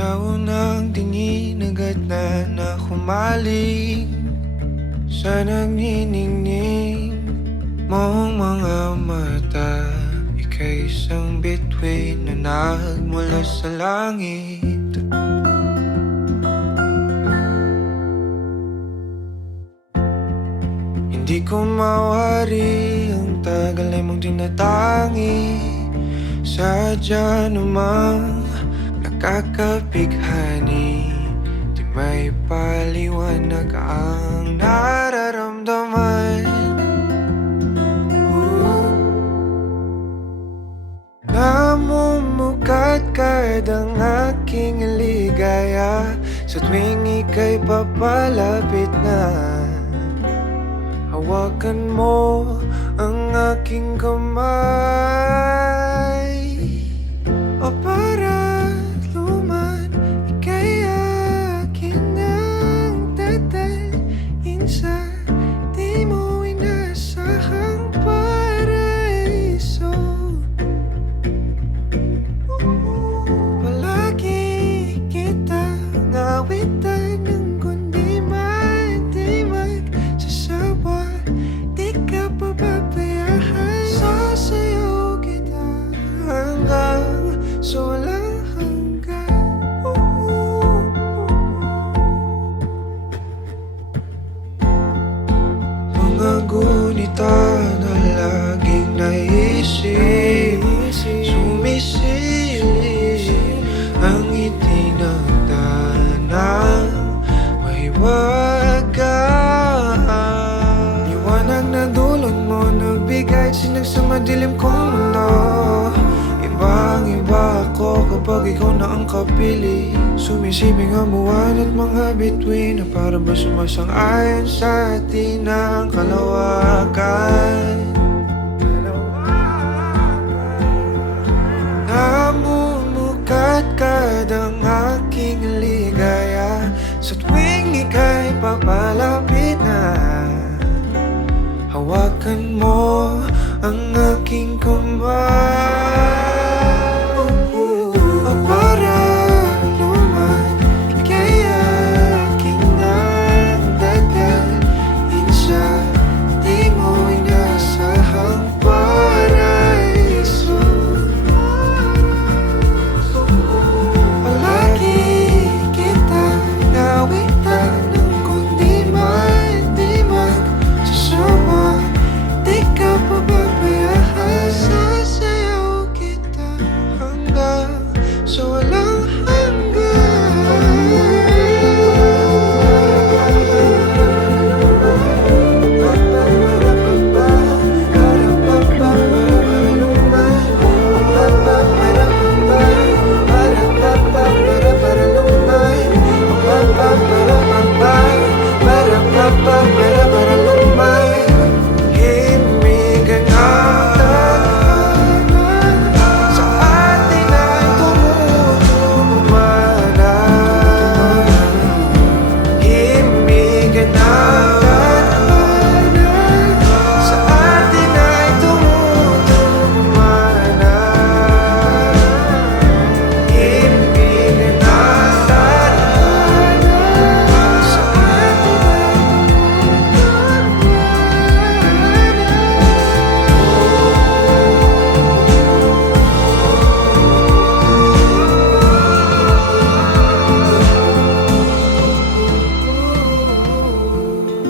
Sa unang tingin agad na humaling sa nagniningning mong mga mata. Ika'y isang bituin na nagmula sa langit. Hindi ko mawari ang tagal ay mong tinatangi. Sadya namang nakakapighani, di may paliwanag ang nararamdaman. Namumukadkad ang aking ligaya sa tuwing ika'y papalapit na. Hawakan mo ang aking kamay, o para luman, ika'y akin ng dadalhin sa di mo inasahang paraiso. Palagi kitang awitan ng kundi di magsasawa. Di ka pababayaan, sasayaw kita hanggang sa walang hanggan. Mga gunita na laging naisip, sumisilip ang ngiti ng tanang mahiwagaan. Liwanag na dulot mo, nagbigay sinag sa madilim kong mundo. Ibang-iba ako kapag ikaw na ang kapili. Sumisibing ang buwan at mga bituin na para ba sumasang-ayon sa atin ang kalawakan. Namumukadkad ang aking ligaya sa tuwing ika'y papalapit na. Hawakan mo ang aking kamay, o para luman, ika'y aking nang dadalhin sa di mo inasahang paraiso. Palagi kitang nawitan ng kundi di magsasawa. Di ka pababayaan, sasayaw kita hanggang sa walang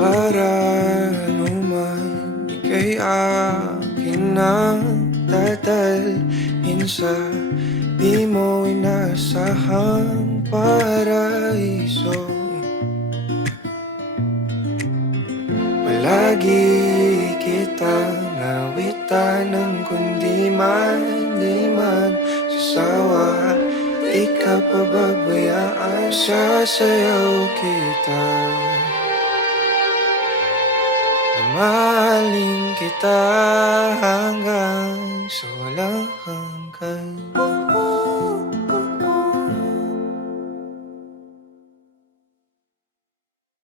para luman, ika'y akin nang dadalhin sa di mo inasahang paraiso. Palagi kitang awitan ng kundi di magsasawa. Di ka pababayaan, sasayaw kita. Mahalin kita hanggang sa walang hanggan.